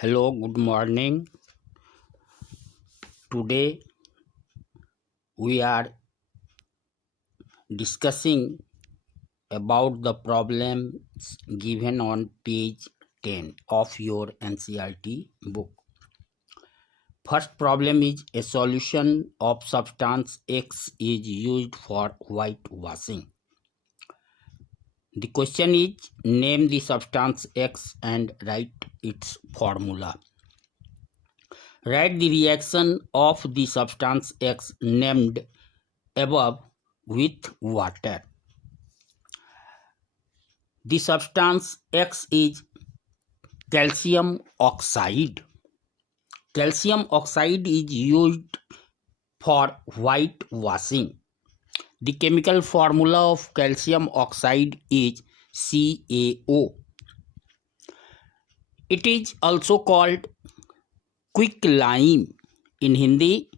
Hello, good morning. Today we are discussing about the problems given on page 10 of your NCERT book. First problem is a solution of substance X is used for whitewashing. The question is name the substance X and write its formula. Write the reaction of the substance X named above with water. The substance X is calcium oxide. Calcium oxide is used for whitewashing. The chemical formula of calcium oxide is CaO. It is also called quick lime. In Hindi,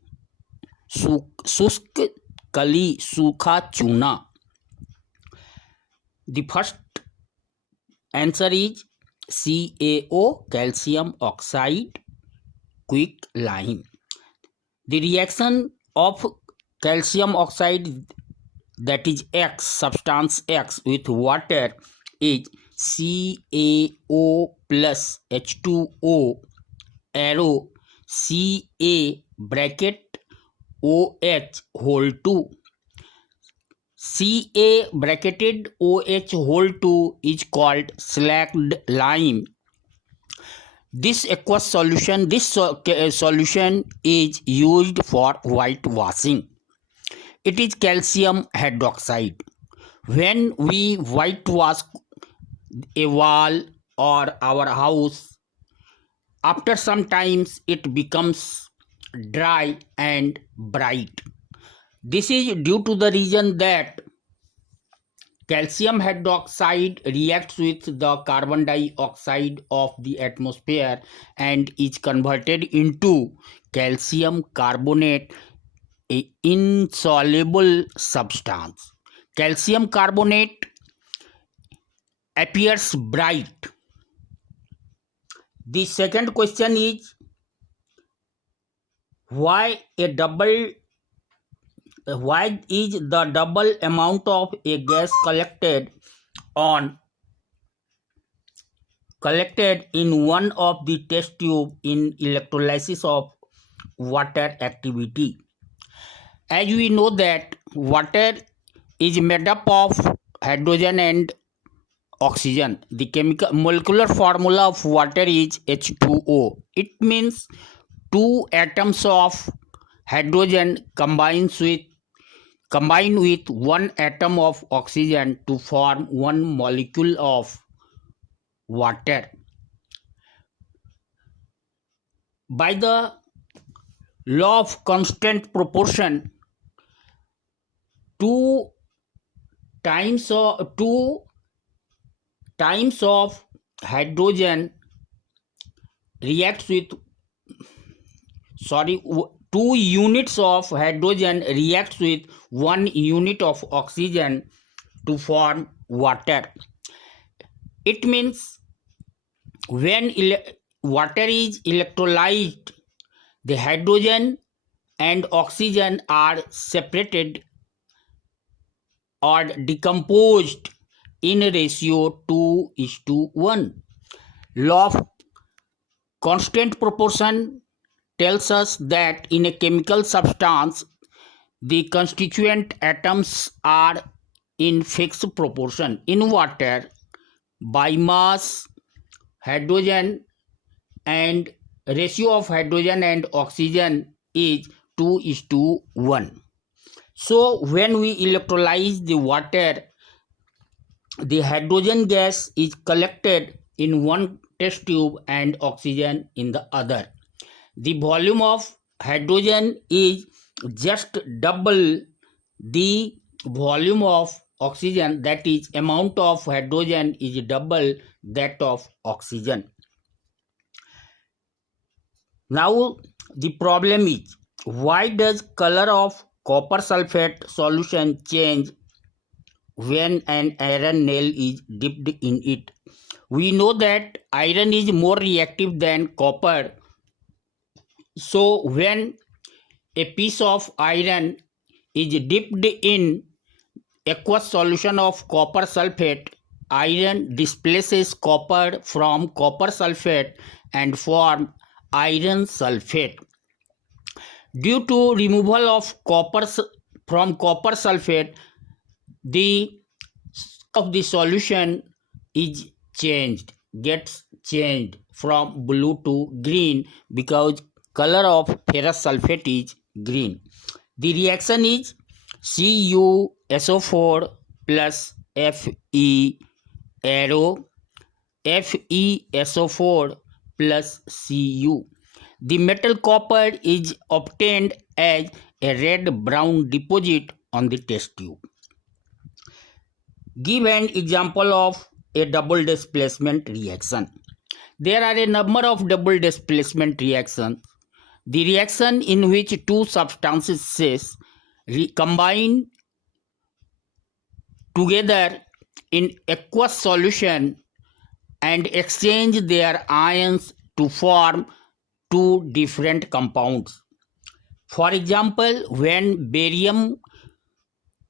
शुष्क कली सूखा चूना. The first answer is CaO, calcium oxide, quick lime. The reaction of calcium oxide, that is X, substance X, with water is CaO plus H2O arrow Ca bracket OH whole 2. Ca bracketed OH whole 2 is called slacked lime. This aqueous solution, solution is used for whitewashing. It is calcium hydroxide. When we whitewash a wall or our house, after some times it becomes dry and bright. This is due to the reason that calcium hydroxide reacts with the carbon dioxide of the atmosphere and is converted into calcium carbonate, an insoluble substance. Calcium carbonate appears bright. The second question is why is the double amount of a gas collected in one of the test tube in electrolysis of water activity? As we know that water is made up of hydrogen and oxygen. The chemical molecular formula of water is H2O. It means two atoms of hydrogen combine with one atom of oxygen to form one molecule of water. By the law of constant proportion, two times of hydrogen reacts with 2 units of hydrogen reacts with 1 unit of oxygen to form water. It means when water is electrolyzed, the hydrogen and oxygen are separated or decomposed in a ratio 2:1. Law of constant proportion tells us that in a chemical substance, the constituent atoms are in fixed proportion. In water, by mass, hydrogen and ratio of hydrogen and oxygen is 2:1. So when we electrolyze the water, the hydrogen gas is collected in one test tube and oxygen in the other. The volume of hydrogen is just double the volume of oxygen, that is amount of hydrogen is double that of oxygen. Now the problem is, why does color of copper sulfate solution change when an iron nail is dipped in it. We know that iron is more reactive than copper. So when a piece of iron is dipped in aqueous solution of copper sulfate, iron displaces copper from copper sulfate and form iron sulfate. Due to removal of copper from copper sulfate, the of the solution is gets changed from blue to green because color of ferrous sulfate is green. The reaction is CuSO4 plus Fe arrow FeSO4 plus Cu. The metal copper is obtained as a red-brown deposit on the test tube. Give an example of a double displacement reaction. There are a number of double displacement reactions. The reaction in which two substances combine together in aqueous solution and exchange their ions to form two different compounds. For example, when barium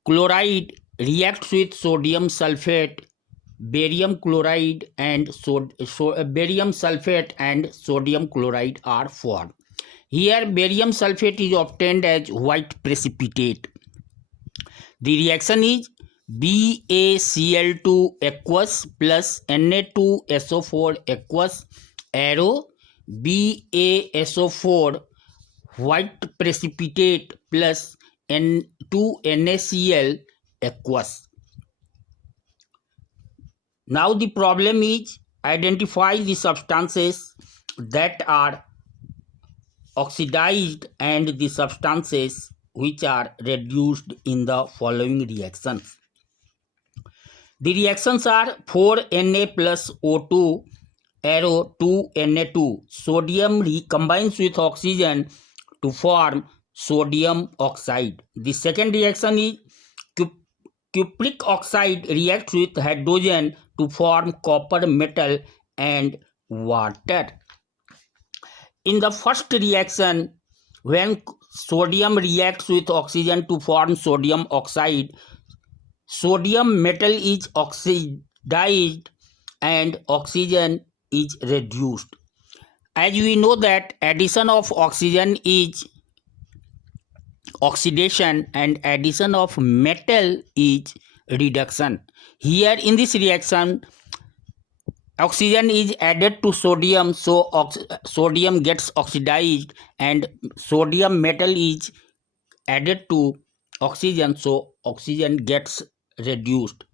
chloride reacts with sodium sulfate, barium sulfate and sodium chloride are formed. Here barium sulfate is obtained as white precipitate. The reaction is BaCl2 aqueous plus Na2SO4 aqueous arrow BaSO4 white precipitate plus N2NaCl aqueous. Now the problem is identify the substances that are oxidized and the substances which are reduced in the following reactions. The reactions are 4Na plus O2 arrow 2Na2. Sodium recombines with oxygen to form sodium oxide. The second reaction is cupric oxide reacts with hydrogen to form copper metal and water. In the first reaction, when sodium reacts with oxygen to form sodium oxide, sodium metal is oxidized and oxygen is reduced. As we know that addition of oxygen is oxidation and addition of metal is reduction. Here in this reaction, oxygen is added to sodium, so sodium gets oxidized and sodium metal is added to oxygen, so oxygen gets reduced.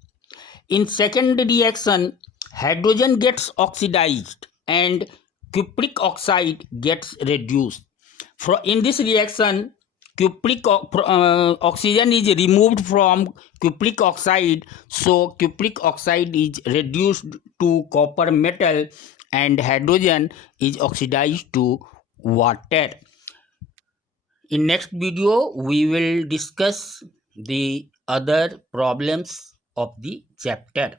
In second reaction, hydrogen gets oxidized and cupric oxide gets reduced. In this reaction, oxygen is removed from cupric oxide, so cupric oxide is reduced to copper metal and hydrogen is oxidized to water. In next video, we will discuss the other problems of the chapter.